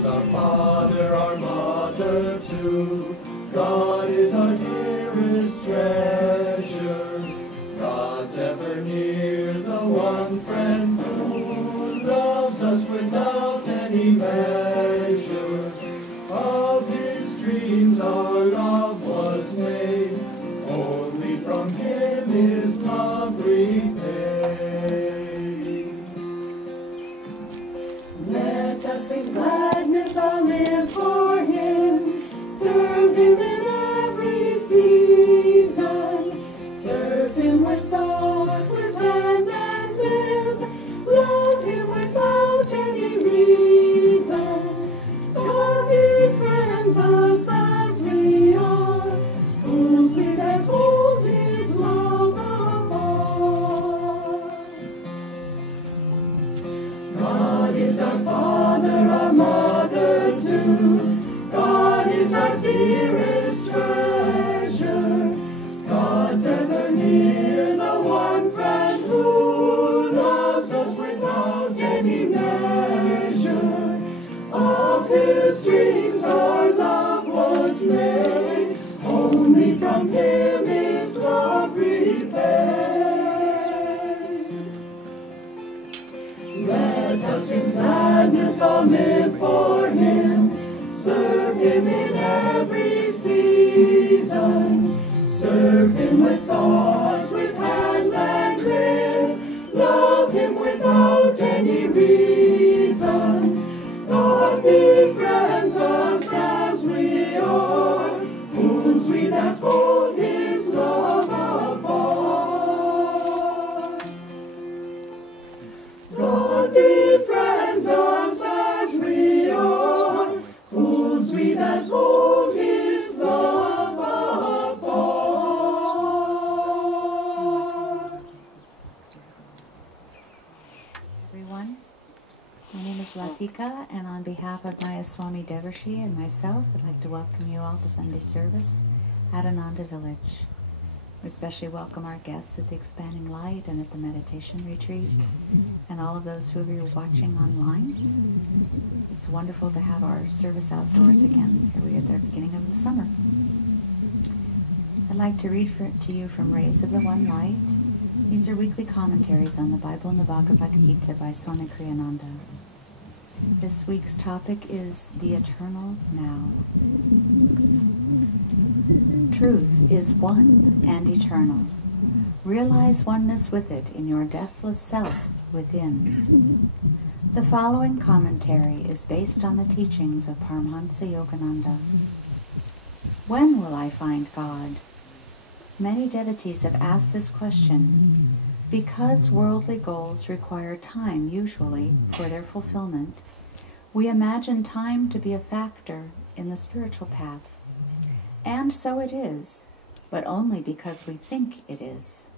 is our Father, our Mother too. God is our dearest treasure. God's ever near, the one friend who loves us without any measure. Of his dreams our love was made, only from him is love repaid. Let us in gladness all live for him, serve him in every season, serve him with thought, with hand and limb, love him without any reason. God befriends us as we are, fools we that hold his love apart. God is our Father, our Mother too. God is our dearest treasure. God's ever near, the one friend who loves us without any measure. Of his dreams our love was made, only from him is love repaid. Let us in gladness all live for him, serve him in every season, serve him with thought, with hand and limb, love him without any reason. God befriends us as we are, fools we that hold his love apart. God befriends us as we are, fools we that hold his love apart. Everyone, my name is Latika, and on behalf of Maya Swami Devarshi and myself, I'd like to welcome you all to Sunday service at Ananda Village. We especially welcome our guests at the Expanding Light and at the meditation retreat, and all of those who are watching online. It's wonderful to have our service outdoors again. Here we are at the beginning of the summer. I'd like to read to you from Rays of the One Light. These are weekly commentaries on the Bible and the Bhagavad Gita by Swami Ananda. This week's topic is the eternal now. Truth is one and eternal. Realize oneness with it in your deathless self within. The following commentary is based on the teachings of Paramahansa Yogananda. When will I find God? Many devotees have asked this question because worldly goals require time, usually, for their fulfillment. We imagine time to be a factor in the spiritual path. And so it is, but only because we think it is.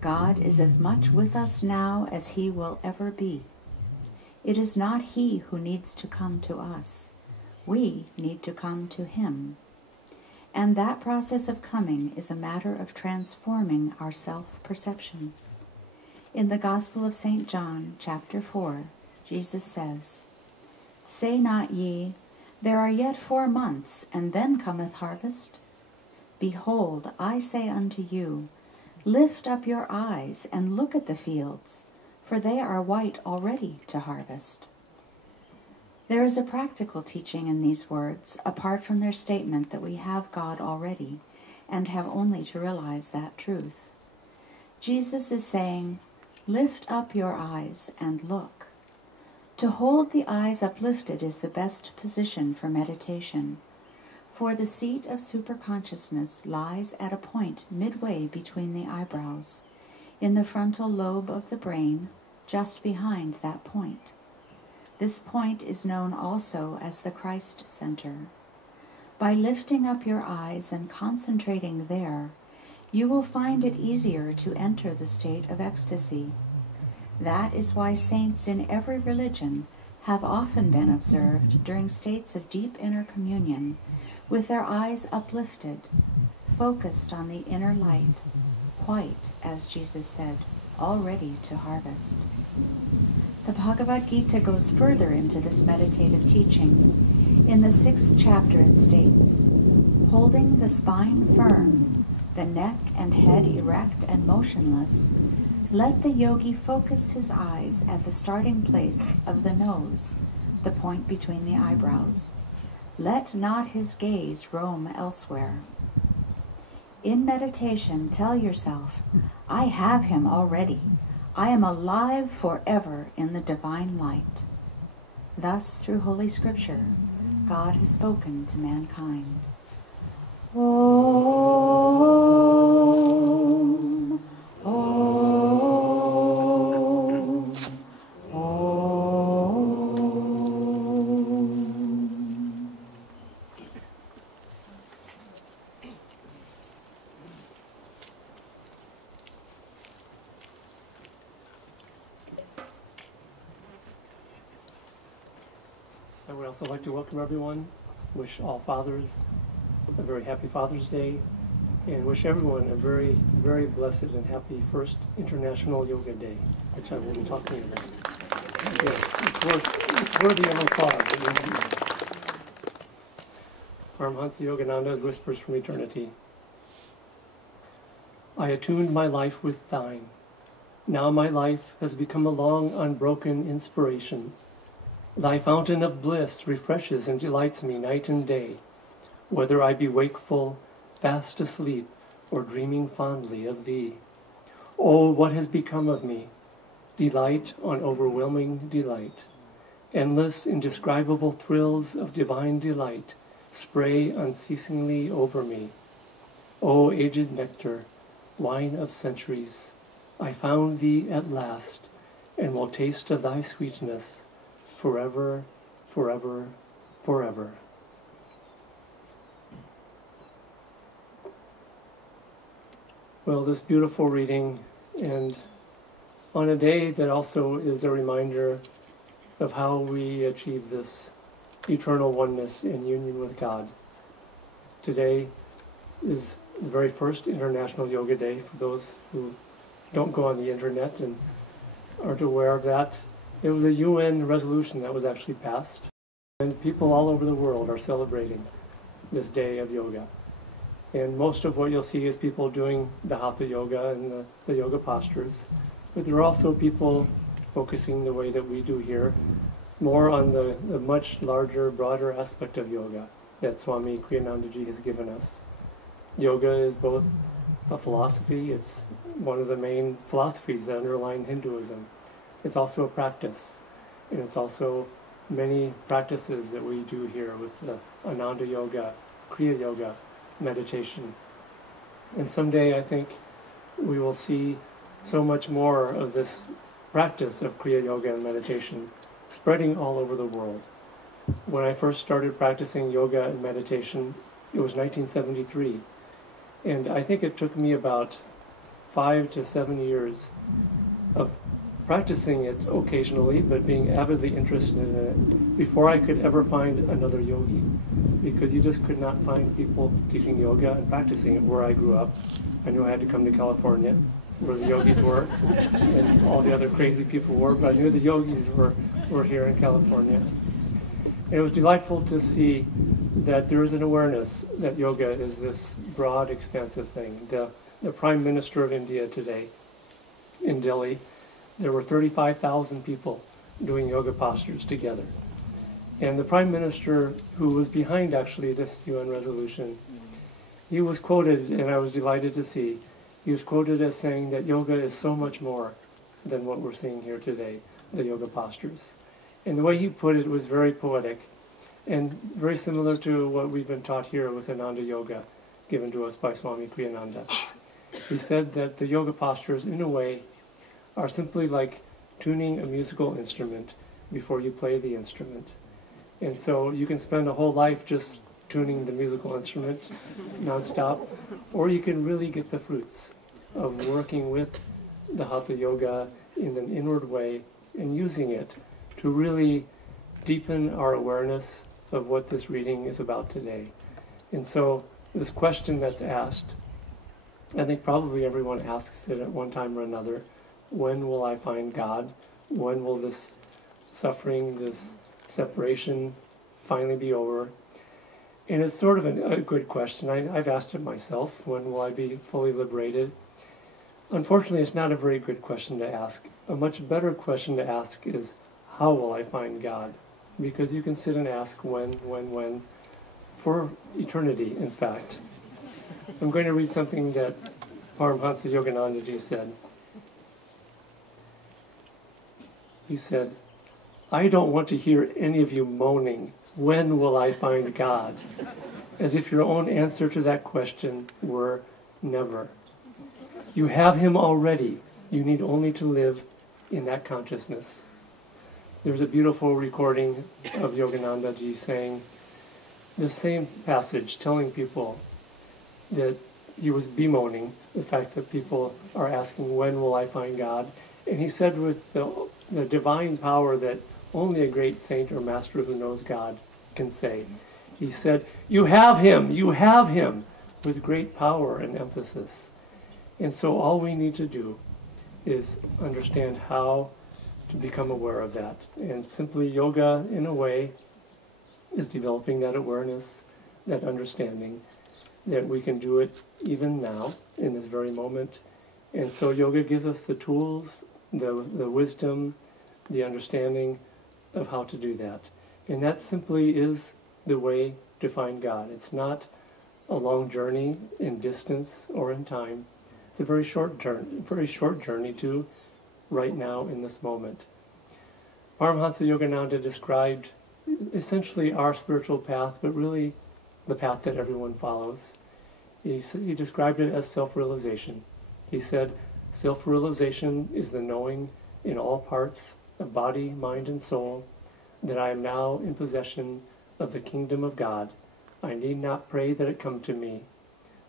God is as much with us now as he will ever be. It is not he who needs to come to us. We need to come to him. And that process of coming is a matter of transforming our self-perception. In the Gospel of St. John, chapter 4, Jesus says, "Say not ye, there are yet 4 months, and then cometh harvest? Behold, I say unto you, lift up your eyes and look at the fields, for they are white already to harvest." There is a practical teaching in these words, apart from their statement that we have God already, and have only to realize that truth. Jesus is saying, lift up your eyes and look. To hold the eyes uplifted is the best position for meditation, for the seat of superconsciousness lies at a point midway between the eyebrows, in the frontal lobe of the brain, just behind that point. This point is known also as the Christ Center. By lifting up your eyes and concentrating there, you will find it easier to enter the state of ecstasy. That is why saints in every religion have often been observed during states of deep inner communion, with their eyes uplifted, focused on the inner light, white, as Jesus said, already to harvest. The Bhagavad Gita goes further into this meditative teaching. In the 6th chapter it states, "Holding the spine firm, the neck and head erect and motionless, let the yogi focus his eyes at the starting place of the nose, the point between the eyebrows. Let not his gaze roam elsewhere." In meditation, tell yourself, "I have him already. I am alive forever in the divine light." Thus, through Holy Scripture, God has spoken to mankind. Om, Om, Om. I would also like to welcome everyone, wish all fathers a very happy Father's Day, and wish everyone a very, very blessed and happy first International Yoga Day, which I will be talking about. Yes, it's worthy of applause. Paramahansa Yogananda's Whispers from Eternity. I attuned my life with thine. Now my life has become a long, unbroken inspiration. Thy fountain of bliss refreshes and delights me night and day, whether I be wakeful, fast asleep, or dreaming fondly of thee. Oh, what has become of me? Delight on overwhelming delight. Endless, indescribable thrills of divine delight spray unceasingly over me. O aged nectar, wine of centuries, I found thee at last, and will taste of thy sweetness forever, forever, forever. Well, this beautiful reading, and on a day that also is a reminder of how we achieve this eternal oneness in union with God. Today is the very first International Yoga Day. For those who don't go on the internet and aren't aware of that, it was a UN resolution that was actually passed, and people all over the world are celebrating this day of yoga. And most of what you'll see is people doing the Hatha Yoga and the yoga postures, but there are also people focusing the way that we do here, more on the much larger, broader aspect of yoga that Swami Kriyanandaji has given us. Yoga is both a philosophy, it's one of the main philosophies that underlie Hinduism. It's also a practice, and it's also many practices that we do here with the Ananda Yoga, Kriya Yoga, meditation. And someday I think we will see so much more of this practice of Kriya Yoga and meditation spreading all over the world. When I first started practicing yoga and meditation, it was 1973. And I think it took me about 5 to 7 years of practicing it occasionally, but being avidly interested in it before I could ever find another yogi. Because you just could not find people teaching yoga and practicing it where I grew up. I knew I had to come to California, where the yogis were, and all the other crazy people were, but I knew the yogis were here in California. And it was delightful to see that there is an awareness that yoga is this broad, expansive thing. The Prime Minister of India today, in Delhi, there were 35,000 people doing yoga postures together. And the Prime Minister, who was behind actually this UN resolution, he was quoted, and I was delighted to see, he was quoted as saying that yoga is so much more than what we're seeing here today, the yoga postures. And the way he put it was very poetic, and very similar to what we've been taught here with Ananda Yoga, given to us by Swami Kriyananda. He said that the yoga postures, in a way, are simply like tuning a musical instrument before you play the instrument. And so you can spend a whole life just tuning the musical instrument nonstop, or you can really get the fruits of working with the Hatha Yoga in an inward way and using it to really deepen our awareness of what this reading is about today. And so this question that's asked, I think probably everyone asks it at one time or another: when will I find God? When will this suffering, this separation finally be over? And it's sort of a good question. I've asked it myself, when will I be fully liberated? Unfortunately, it's not a very good question to ask. A much better question to ask is, how will I find God? Because you can sit and ask when, for eternity, in fact. I'm going to read something that Paramahansa Yoganandaji said. He said, "I don't want to hear any of you moaning, 'When will I find God?' as if your own answer to that question were never. You have him already. You need only to live in that consciousness." There's a beautiful recording of Yoganandaji saying the same passage, telling people that he was bemoaning the fact that people are asking, when will I find God? And he said with the divine power that only a great saint or master who knows God can say. He said, you have him, with great power and emphasis. And so all we need to do is understand how to become aware of that. And simply yoga, in a way, is developing that awareness, that understanding, that we can do it even now, in this very moment. And so yoga gives us the tools, the wisdom, the understanding of how to do that. And that simply is the way to find God. It's not a long journey in distance or in time. It's a very short journey to right now in this moment. Paramahansa Yogananda described essentially our spiritual path, but really the path that everyone follows. He described it as self-realization. He said, self-realization is the knowing in all parts of body, mind, and soul that I am now in possession of the kingdom of God. I need not pray that it come to me.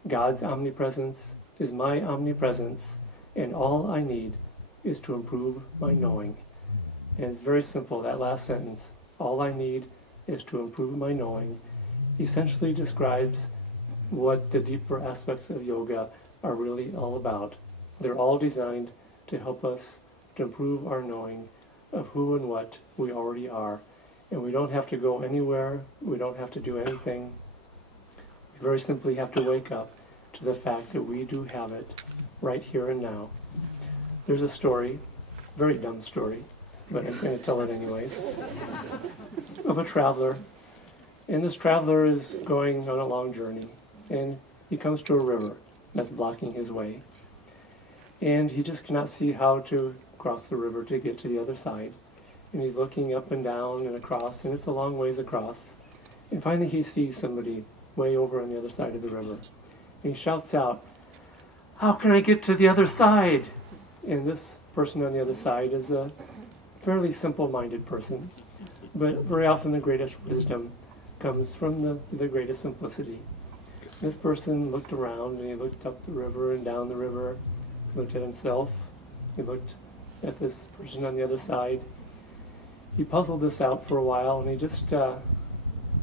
God's omnipresence is my omnipresence, and all I need is to improve my knowing. And it's very simple, that last sentence. All I need is to improve my knowing essentially describes what the deeper aspects of yoga are really all about. They're all designed to help us to improve our knowing of who and what we already are. And we don't have to go anywhere, we don't have to do anything. We very simply have to wake up to the fact that we do have it right here and now. There's a story, very dumb story, but I'm going to tell it anyways, of a traveler. And this traveler is going on a long journey, and he comes to a river that's blocking his way. And he just cannot see how to cross the river to get to the other side. And he's looking up and down and across, and it's a long ways across. And finally he sees somebody way over on the other side of the river. And he shouts out, "How can I get to the other side?" And this person on the other side is a fairly simple-minded person. But very often the greatest wisdom comes from the greatest simplicity. This person looked around, and he looked up the river and down the river, looked at himself, he looked at this person on the other side. He puzzled this out for a while, and he just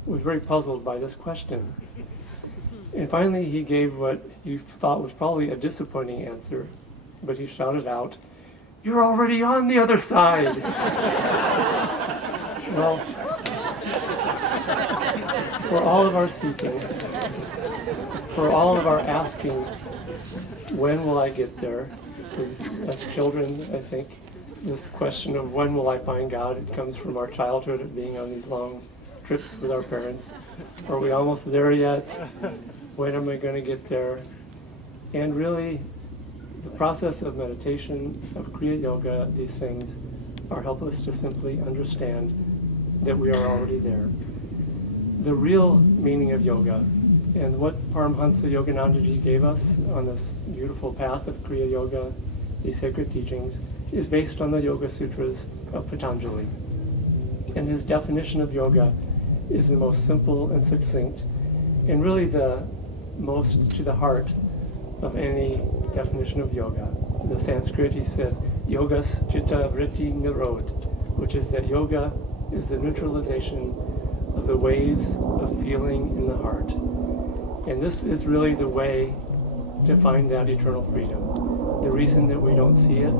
was very puzzled by this question. And finally he gave what he thought was probably a disappointing answer, but he shouted out, "You're already on the other side!" Well, for all of our seeking, for all of our asking, when will I get there? As children, I think, this question of when will I find God, it comes from our childhood of being on these long trips with our parents. Are we almost there yet? When am I going to get there? And really, the process of meditation, of Kriya Yoga, these things are help us to simply understand that we are already there. The real meaning of yoga, and what Paramahansa Yoganandaji gave us on this beautiful path of Kriya Yoga, these sacred teachings, is based on the Yoga Sutras of Patanjali. And his definition of yoga is the most simple and succinct, and really the most to the heart of any definition of yoga. In the Sanskrit, he said, Yogas Chitta Vritti Nirod, which is that yoga is the neutralization of the waves of feeling in the heart. And this is really the way to find that eternal freedom. The reason that we don't see it,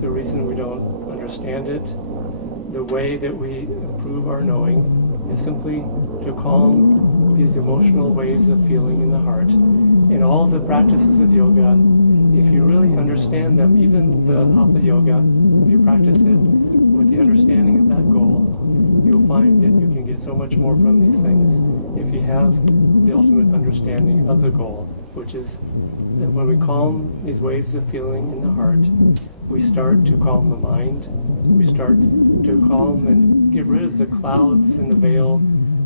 the reason we don't understand it, the way that we improve our knowing is simply to calm these emotional waves of feeling in the heart. And all the practices of yoga, if you really understand them, even the Hatha yoga, if you practice it with the understanding of that goal, you'll find that you can get so much more from these things if you have the ultimate understanding of the goal, which is that when we calm these waves of feeling in the heart, we start to calm the mind, we start to calm and get rid of the clouds and the veil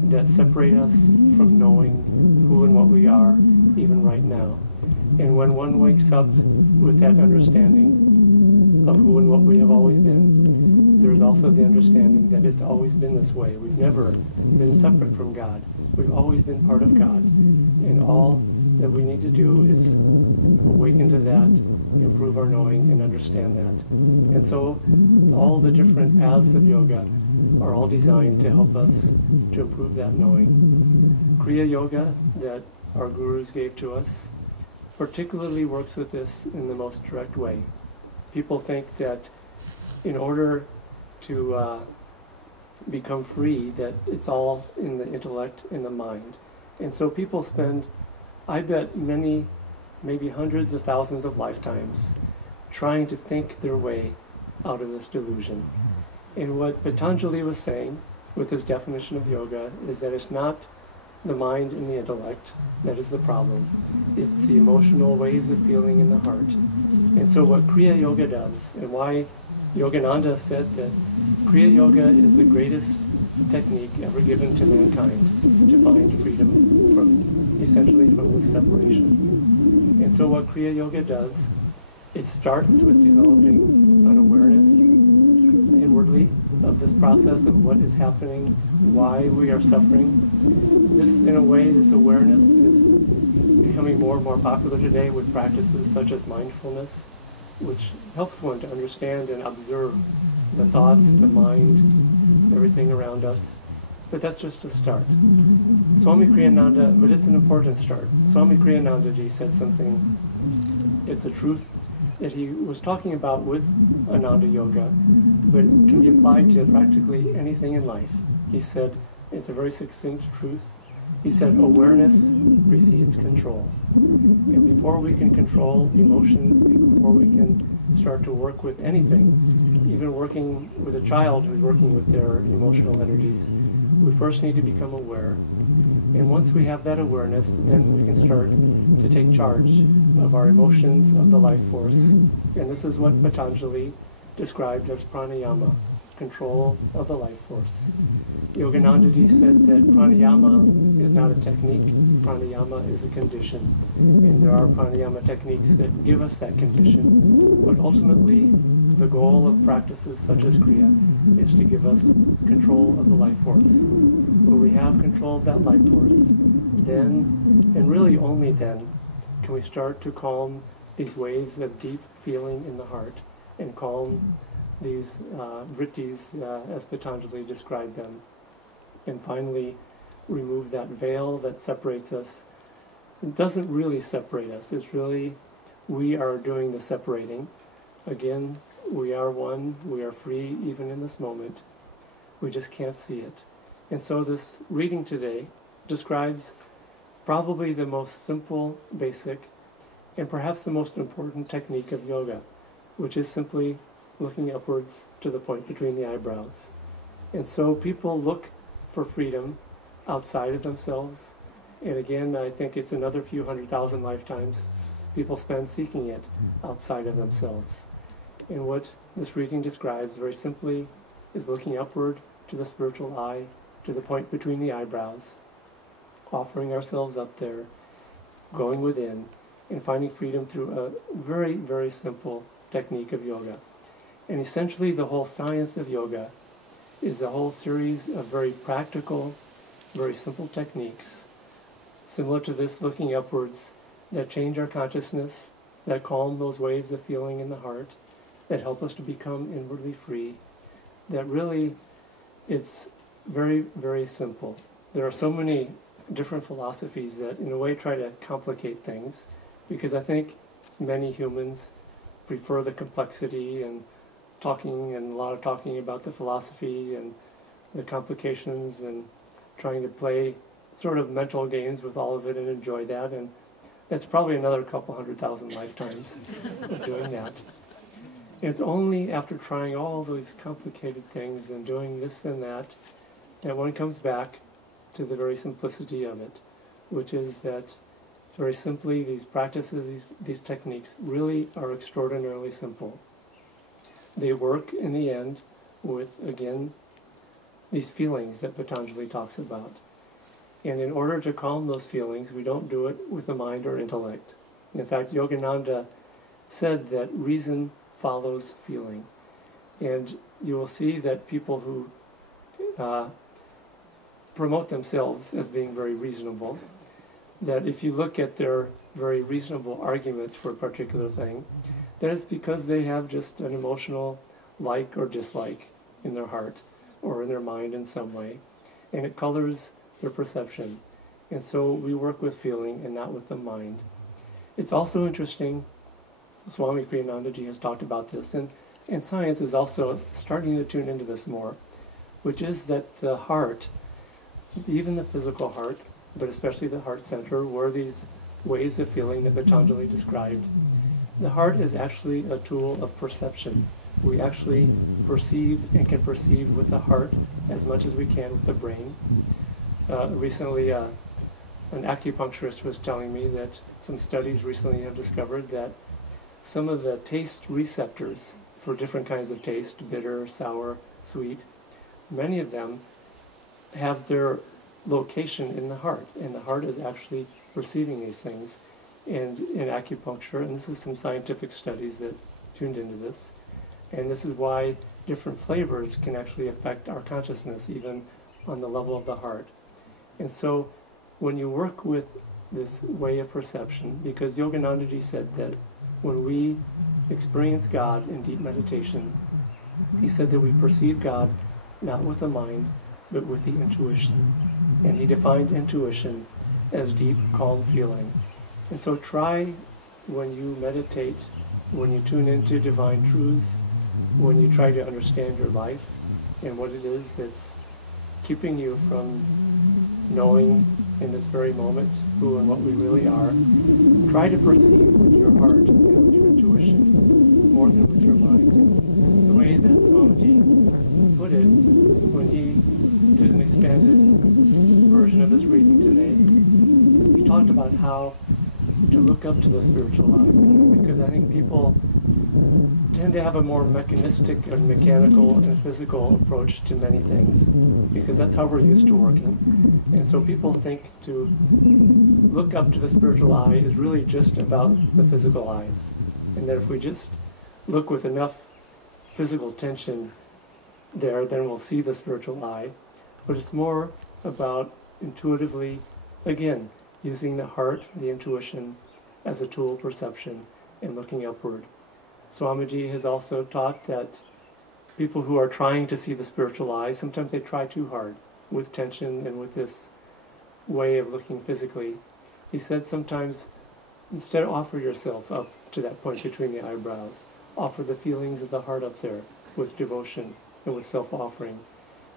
that separate us from knowing who and what we are, even right now. And when one wakes up with that understanding of who and what we have always been, there's also the understanding that it's always been this way. We've never been separate from God. We've always been part of God. And all that we need to do is awaken to that, improve our knowing, and understand that. And so all the different paths of yoga are all designed to help us to improve that knowing. Kriya Yoga that our gurus gave to us particularly works with this in the most direct way. People think that in order to become free, that it's all in the intellect and the mind. And so people spend, I bet, many, maybe hundreds of thousands of lifetimes trying to think their way out of this delusion. And what Patanjali was saying with his definition of yoga is that it's not the mind and the intellect that is the problem. It's the emotional waves of feeling in the heart. And so what Kriya Yoga does, and why Yogananda said that Kriya Yoga is the greatest technique ever given to mankind to find freedom from, essentially, from this separation. And so what Kriya Yoga does, it starts with developing an awareness inwardly of this process of what is happening, why we are suffering. This, in a way, this awareness is becoming more and more popular today with practices such as mindfulness, which helps one to understand and observe the thoughts, the mind, everything around us. But that's just a start. Swami Kriyananda, but it's an important start. Swami Kriyanandaji said something, it's a truth that he was talking about with Ananda Yoga, but it can be applied to practically anything in life. He said, it's a very succinct truth. He said, awareness precedes control. And before we can control emotions, before we can start to work with anything, even working with a child who's working with their emotional energies, we first need to become aware. And once we have that awareness, then we can start to take charge of our emotions, of the life force. And this is what Patanjali described as pranayama, control of the life force. Yoganandaji said that pranayama is not a technique, pranayama is a condition. And there are pranayama techniques that give us that condition. But ultimately, the goal of practices such as Kriya is to give us control of the life force. When we have control of that life force, then, and really only then, can we start to calm these waves of deep feeling in the heart and calm these vrittis, as Patanjali described them, and finally remove that veil that separates us. It doesn't really separate us. It's really, we are doing the separating. Again, we are one, we are free even in this moment. We just can't see it. And so this reading today describes probably the most simple, basic, and perhaps the most important technique of yoga, which is simply looking upwards to the point between the eyebrows. And so people look for freedom outside of themselves. And again, I think it's another few 100,000 lifetimes people spend seeking it outside of themselves. And what this reading describes very simply is looking upward to the spiritual eye, to the point between the eyebrows, offering ourselves up there, going within, and finding freedom through a very, very simple technique of yoga. And essentially the whole science of yoga is a whole series of very practical, very simple techniques, similar to this looking upwards, that change our consciousness, that calm those waves of feeling in the heart, that help us to become inwardly free, that really, it's very, very simple. There are so many different philosophies that in a way try to complicate things, because I think many humans prefer the complexity and talking and a lot of talking about the philosophy and the complications and trying to play sort of mental games with all of it and enjoy that. And it's probably another couple 100,000 lifetimes of doing that. It's only after trying all those complicated things and doing this and that one comes back to the very simplicity of it, which is that very simply these practices, these techniques really are extraordinarily simple. They work in the end with, again, these feelings that Patanjali talks about. And in order to calm those feelings, we don't do it with the mind or intellect. In fact, Yogananda said that reason follows feeling. And you will see that people who promote themselves as being very reasonable, that if you look at their very reasonable arguments for a particular thing, that it's because they have just an emotional like or dislike in their heart or in their mind in some way, and it colors their perception. And so we work with feeling and not with the mind. It's also interesting, Swami Kriyanandaji has talked about this, and science is also starting to tune into this more, which is that the heart, even the physical heart, but especially the heart center, where these ways of feeling that Patanjali described, the heart is actually a tool of perception. We actually perceive and can perceive with the heart as much as we can with the brain. Recently, an acupuncturist was telling me that some studies recently have discovered that some of the taste receptors for different kinds of taste, bitter, sour, sweet, many of them have their location in the heart, and the heart is actually perceiving these things. And in acupuncture, and this is some scientific studies that tuned into this, and this is why different flavors can actually affect our consciousness, even on the level of the heart. And so when you work with this way of perception, because Yoganandaji said that when we experience God in deep meditation, he said that we perceive God not with the mind, but with the intuition. And he defined intuition as deep, calm feeling. And so try, when you meditate, when you tune into divine truths, when you try to understand your life and what it is that's keeping you from knowing in this very moment who and what we really are, try to perceive with your heart and with your intuition more than with your mind. The way that Swamiji put it when he did an expanded version of this reading today, he talked about how to look up to the spiritual eye, because I think people tend to have a more mechanistic and mechanical and physical approach to many things, because that's how we're used to working. And so people think to look up to the spiritual eye is really just about the physical eyes, and that if we just look with enough physical tension there, then we'll see the spiritual eye. But it's more about intuitively, again, using the heart, the intuition, as a tool of perception and looking upward. Swamiji has also taught that people who are trying to see the spiritual eye, sometimes they try too hard with tension and with this way of looking physically. He said sometimes, instead offer yourself up to that point between the eyebrows. Offer the feelings of the heart up there with devotion and with self-offering.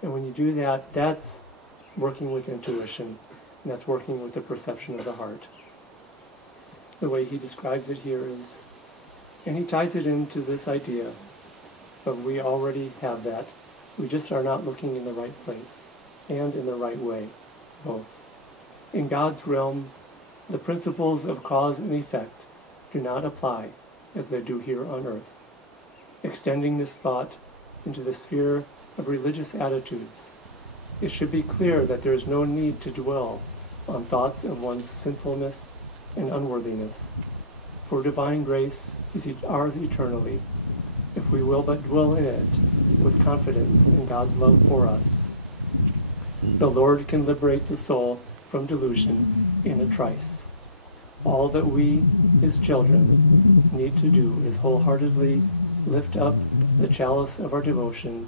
And when you do that, that's working with intuition, and that's working with the perception of the heart. The way he describes it here is, and he ties it into this idea of we already have that, we just are not looking in the right place and in the right way, both. In God's realm, the principles of cause and effect do not apply as they do here on earth. Extending this thought into the sphere of religious attitudes, it should be clear that there is no need to dwell on thoughts of one's sinfulness and unworthiness, for divine grace is ours eternally, if we will but dwell in it with confidence in God's love for us. The Lord can liberate the soul from delusion in a trice. All that we, his children, need to do is wholeheartedly lift up the chalice of our devotion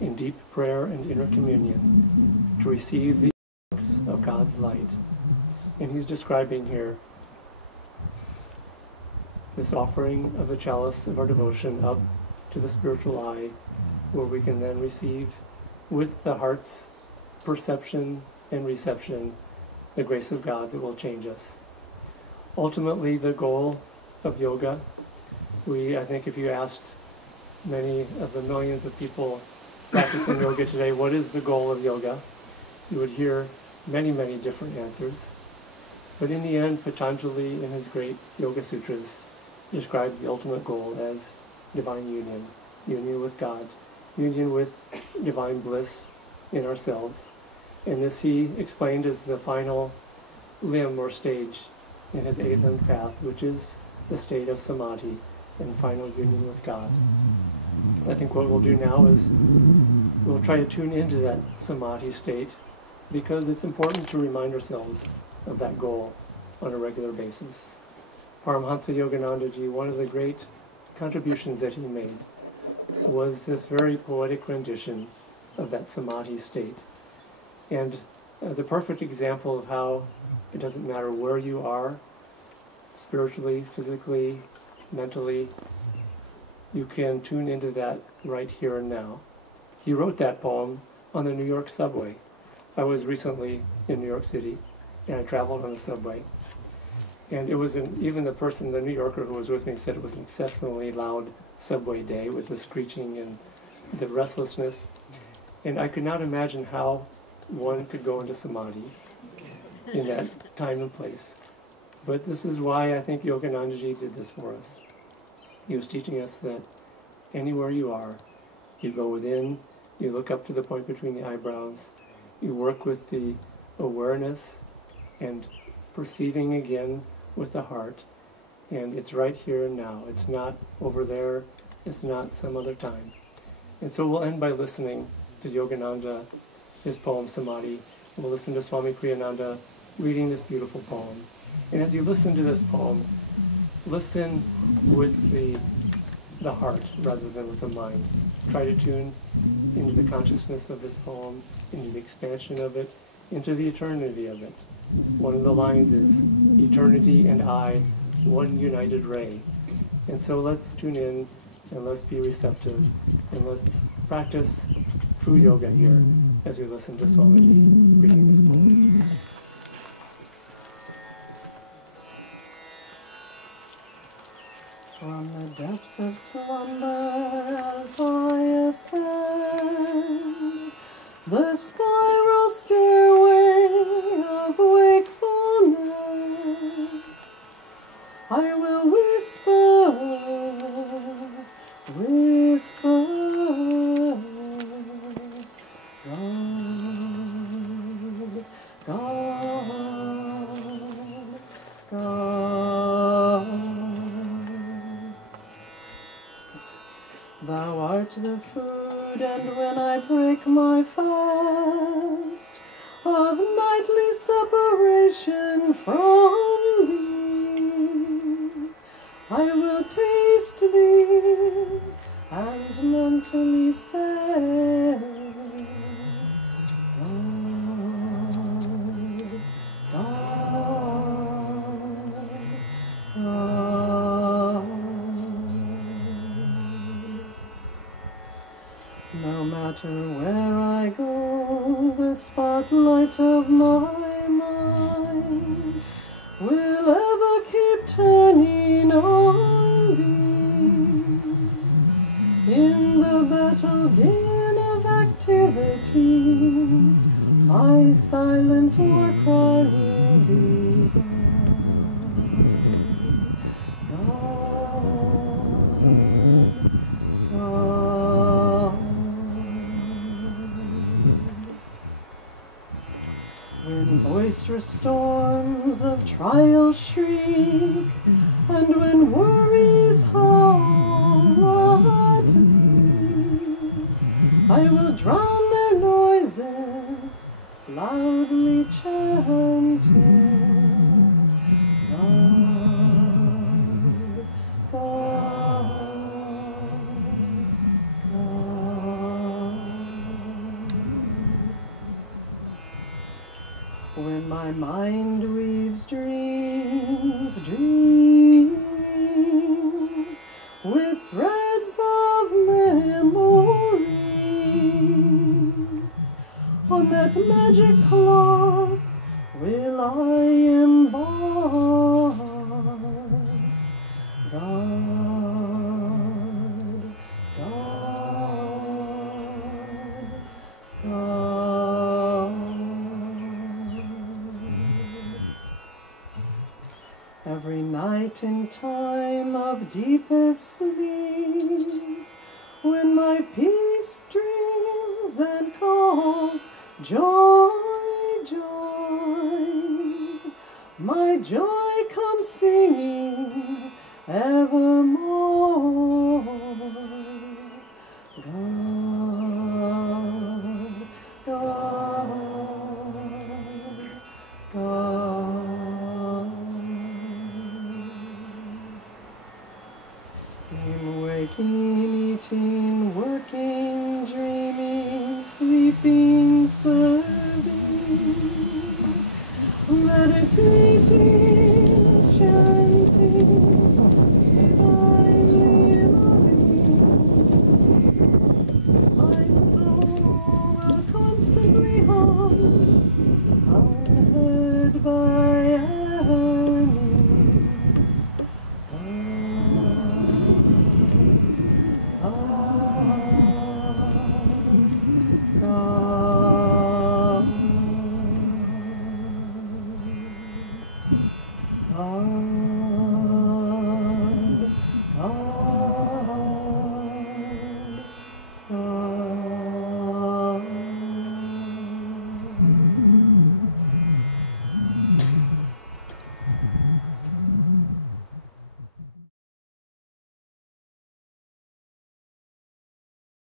in deep prayer and inner communion to receive the effects of God's light. And he's describing here this offering of the chalice of our devotion up to the spiritual eye, where we can then receive with the heart's perception and reception the grace of God that will change us. Ultimately, the goal of yoga, I think if you asked many of the millions of people practicing yoga today, what is the goal of yoga? You would hear many, many different answers. But in the end, Patanjali, in his great Yoga Sutras, describes the ultimate goal as divine union, union with God, union with divine bliss in ourselves. And this he explained as the final limb or stage in his eight-limbed path, which is the state of samadhi and final union with God. I think what we'll do now is we'll try to tune into that samadhi state, because it's important to remind ourselves of that goal on a regular basis. Paramahansa Yoganandaji, one of the great contributions that he made was this very poetic rendition of that samadhi state. And as a perfect example of how it doesn't matter where you are, spiritually, physically, mentally, you can tune into that right here and now. He wrote that poem on the New York subway. I was recently in New York City, and I traveled on the subway. And it was even the New Yorker who was with me said it was an exceptionally loud subway day with the screeching and the restlessness. And I could not imagine how one could go into samadhi in that time and place. But this is why I think Yoganandaji did this for us. He was teaching us that anywhere you are, you go within, you look up to the point between the eyebrows, you work with the awareness and perceiving again with the heart, and it's right here and now. It's not over there, it's not some other time. And so we'll end by listening to Yogananda, his poem Samadhi. We'll listen to Swami Kriyananda reading this beautiful poem. And as you listen to this poem, listen with the heart rather than with the mind. Try to tune into the consciousness of this poem, into the expansion of it, into the eternity of it. One of the lines is, eternity and I, one united ray. And so let's tune in and let's be receptive and let's practice true yoga here as we listen to Swamiji reading this poem. From the depths of slumber as I ascend the spiral stairway of wakefulness, I will whisper, whisper, God, God, God. Thou art the food, and when I break my fast of nightly separation from thee, I will taste thee and mentally say, God, God, God. No matter where I go, the spotlight of my mind will ever keep turning on thee. In the battle din of activity, my silent war cry will be God, God. When boisterous storms of trial shriek, and when worries howl at me, I will drown their noises, loudly chanting, God, God, God. When my mind weaves dreams, dreams with threads of that magic cloth will I emboss. God, God, God. Every night in time of deepest sleep, when my peace dreams and calls joy, joy, my joy comes singing evermore. God, God, God. In waking, eating, working, dreaming, sleeping, serving, meditating, chanting, divinely loving, my soul will constantly hum, unheard by